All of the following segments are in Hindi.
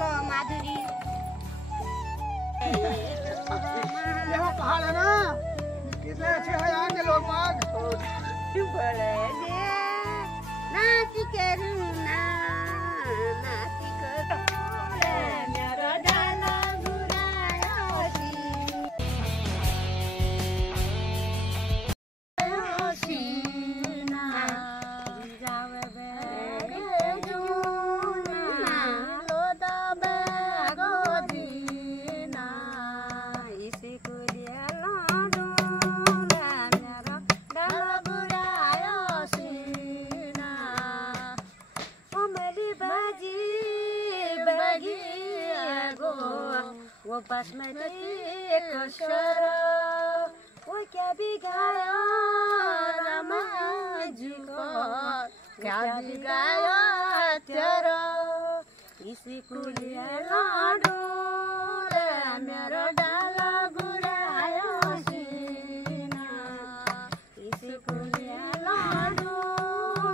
लो माधुरी यहाँ पहाड़ है ना, कितने अच्छे हैं यहाँ के लोग बाग। बड़े दे नाची करूँ ना नाची करूँ मेरा डाला घुराया सीना जावे बेजूना लोदा बेगो दीना इसी को लिया लाडू मेरा डाला घुराया सीना ओ मेरी बाजी बगी गो वो बासमती कसर वो क्या बिगाया रमा जी को क्या बिगाया तेरा इसी कुलिया लाडू मेरा डाला घुराया सीना इसी कुलिया लाडू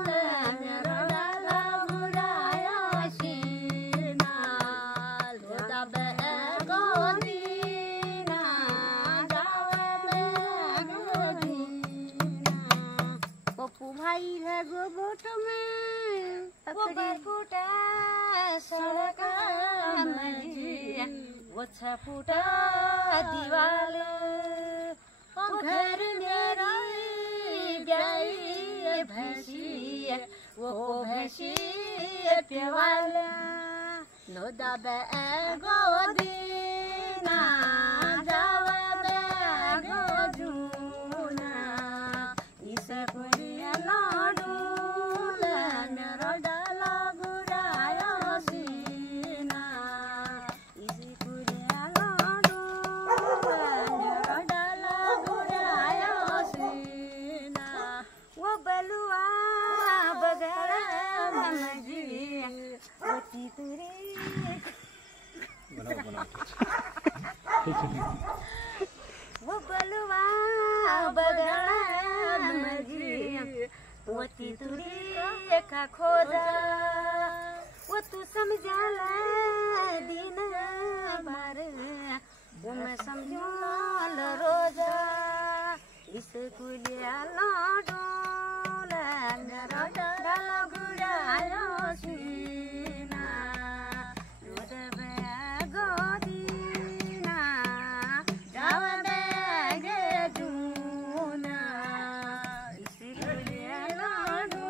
मेरा डाला घुराया सीना लोदा बेगो दीना जावे बेगो दीना पप्पू भाई है गोबोट में वो बरफुटा सड़क मजिया वो छपुटा दीवाल वो घर मेरा गाय भैंसी वो भैंसी प्यावाल लोदा बेगो दीना जावे बेगो जूना इसे कुलिया लाडू मेरा डाला घुराया सीना इसी कुलिया लाडू मेरा डाला घुराया सीना वो बलुआ बगड़ा मजी वो तीतुरी वो बलुआ बगड़ा मजी वो तीतुरी का खोजा वो तू समझाला दिन भर वो मैं समझो रोजा इस कुलिया लाडू मेरा डाला घुराया सीना लोदा बेगो दीना जावे बेगे जूना इसी कुलिया लाडू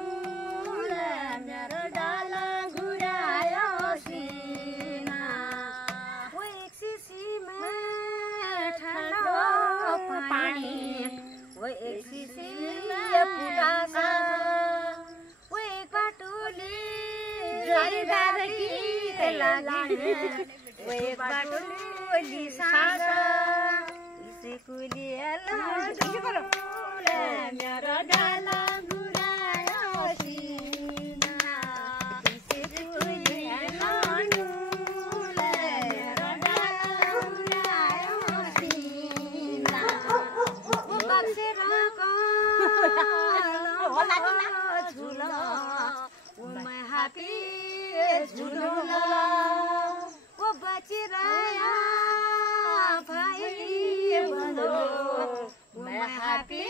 मेरा डाला घुराया सीना वो एक शीशी में ठंडा पानी वो एक शीशी में पुलासा वो एक बाटुली जरीदार की लागी वो एक बाटुली सासा इसी कुलिया लाडू मेरा डाला घुराया सीना इसी कुलिया लाडू मेरा डाला घुराया सीना वो बक्से रखा झूला वो मैं हाथी झूला वो बची रहा भाई बंदो मैं हाथी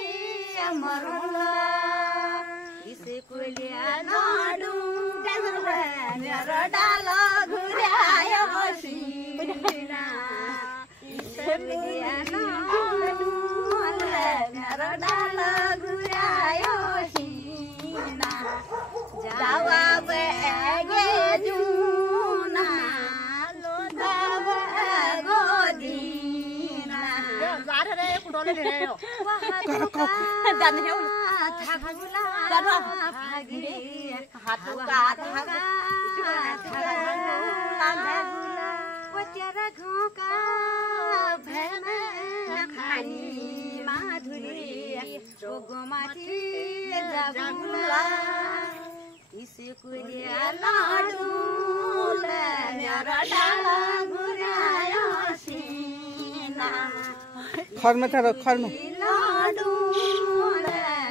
मरूला इसे कुलिया लाडू मेरा डाला घुराया सीना इसे कुलिया लाडू मेरा डाला घुराया सीना जावा बेगे जूना लोदा बेगो दीना जार रे कुडोले रे जाने हो थागुला भागी हाथू का धागा थागुला वो तेरा घोका भैमे खानी माधुरी जोगो माथी जागुला इसी कुलिया लाडू मेरा डाला घुराया सीना खर में था खर में लाडू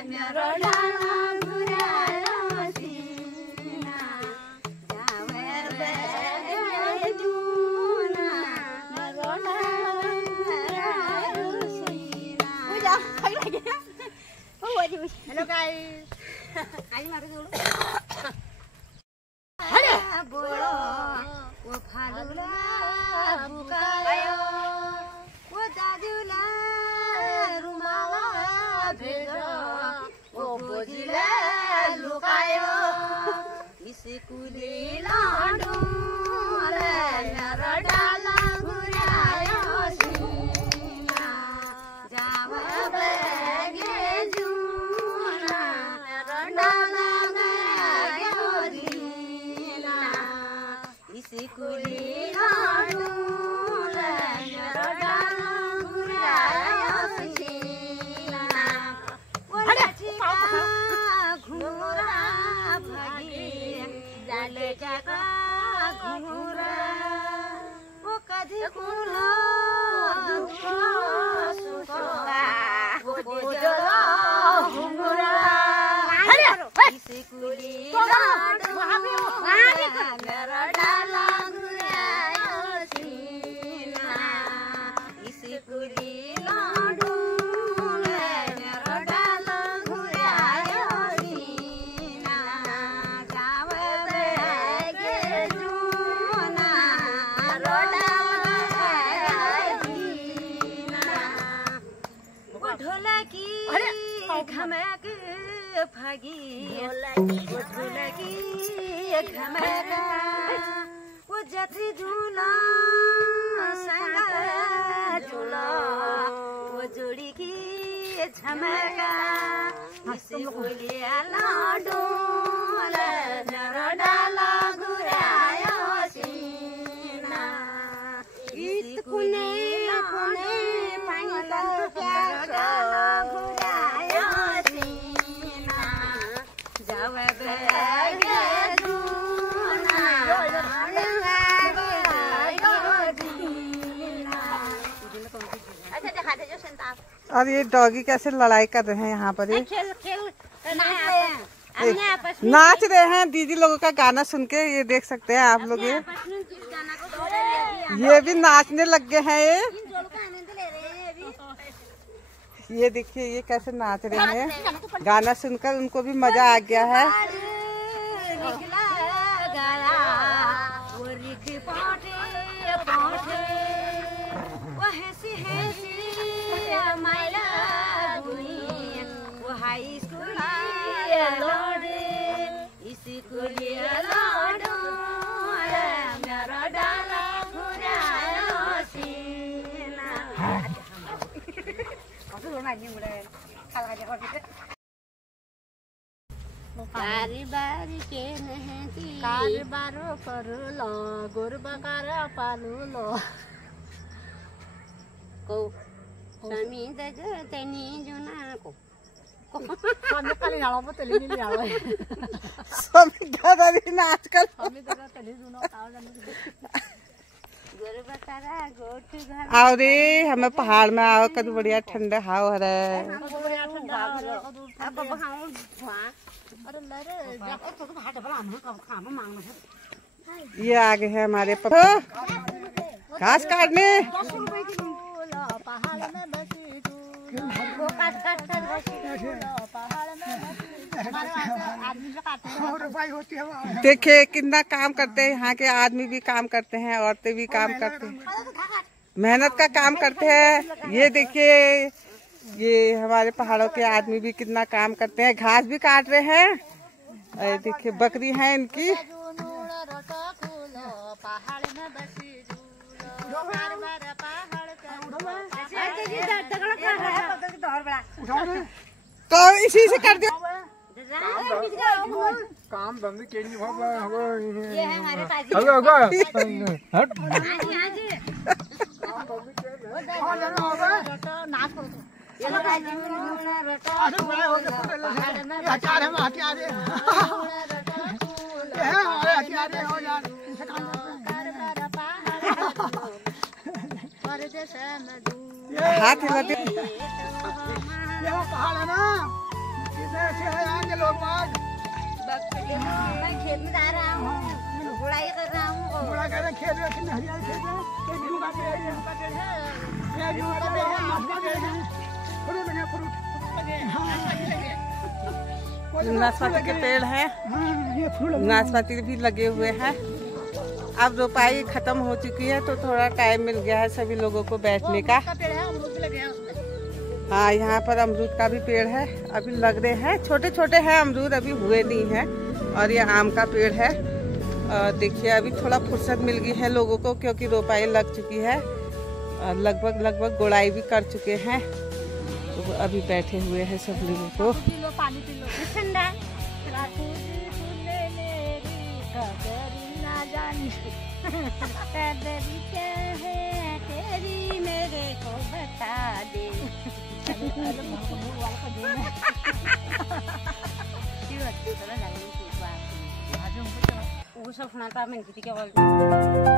मेरा डाला घुराया सीना जावे बेगे हेलो गाइस आज मारो जोड़ो बोलो वो फालूला बुकायो वो दादूला रुमाला भेजो वो बोझिला लुकायो स्कूली लाडू रे मेरा डाला घुरायो सीना जावा बेगे जूना मेरा डाला गयो दीना स्कूली लाडू रे मेरा डाला घुरायो सीना वो लचिका घुरा भागी लाले जागा घुरा वो कदी कुलो दुखो सुखो वो बोझलो घुरा इसे कुली लाडू मेरा डाला घुरायो सीना इसे कुली लाडू मेरा डाला घुरायो सीना जावे बेगे जूना रोडा दीना वो ढोलकी घमक भागी वो ढोलकी घमक वो जति झूला संगा झूला वो जोड़ी की झमका इसे बोलिया लाडू मेरा डाला घुरायो सीना इस कुने कुने पाइला डाला घुरायो सीना जावे बेगे जूना अच्छा दिखा दे जो संताप और ये डॉगी कैसे लड़ाई कर रहे हैं यहाँ पर ये खेल खेल हमने आपस में नाच रहे हैं दीदी लोगों का गाना सुन के। ये देख सकते हैं आप लोग, ये आपस में जिस गाना को सुन रहे हैं ये भी नाचने लग गए हैं। ये इन जोड़ का आनंद ले रहे हैं अभी ये देखिए ये कैसे नाच रहे हैं, गाना सुनकर उनको भी मजा आ गया है। निकला गया वो रिख पाटे पाटे वो हैसी हैसी माइला गुनी वो हाई स्कूल लौड़े स्कूल लौड़ो मेरा डाला घुरायो सीना बारी के नहती कारोबारो करुलो गोरुबकार पालुलो को स्वामी दग तनी जुना को हामी काली हालो तेली मिली हालो सभी दादाजी नाच कर हामी दादा तेली जुनो ताव जानु गोर बकरा गोठ घर आओ रे हमें पहाड़ में आओ, कद बढ़िया ठंडा हवा है। अब बहाऊ भुआ अरे लरे अब तो भाट भला हम कब खाम मांगना है ये आगे है हमारे घास काटने। पहाड़ में बसी वो काट काट कर बसी पहाड़ में हमारे आदमी से काटते हैं और भाई होती है वहाँ। देखिए कितना काम करते हैं, यहाँ के आदमी भी काम करते हैं, औरतें भी काम करते हैं, मेहनत का काम करते हैं। ये देखिए ये हमारे पहाड़ों के आदमी भी कितना काम करते हैं, घास भी काट रहे हैं। और देखिए बकरी है इनकी। पहाड़ में बसी तो इसी से कर दो। काम धंधे के लिए ये है हमारे पाजी हट ये लोग आज मुना रटा हथियार हम हथियार हमारे हथियार हो यार इनसे काम हाथ हिलाते ये पहाड़ है ना, इसे ऐसे है यहाँ के लोग बाग मैं खेत में जा रहा हूँ, गुड़ाई कर रहा हूँ। बड़ा कह रहे खेत में कितने हरियाली खेत है, कोई गेहूं का पेड़ है, ये गेहूं का पेड़ है, मसला पेड़ है, फ्रूट है फ्रूट। नाशपाती के पेड़ हैं, ये फूल नाशपाती भी लगे हुए हैं। अब रोपाई खत्म हो चुकी है तो थोड़ा टाइम मिल गया है सभी लोगों को बैठने का। हाँ, यहाँ पर अमरूद का भी पेड़ है, अभी लग रहे हैं, छोटे छोटे हैं अमरूद, अभी हुए नहीं हैं। और ये आम का पेड़ है। देखिए अभी थोड़ा फुर्सत मिल गई है लोगों को क्योंकि रोपाई लग चुकी है, लगभग गुड़ाई भी कर चुके हैं। तो अभी बैठे हुए हैं सब लोगों को। पानी पी लो ठंडा। तेरी मेरे को बता दे। वो सब सुनाता मैं क्या बोलती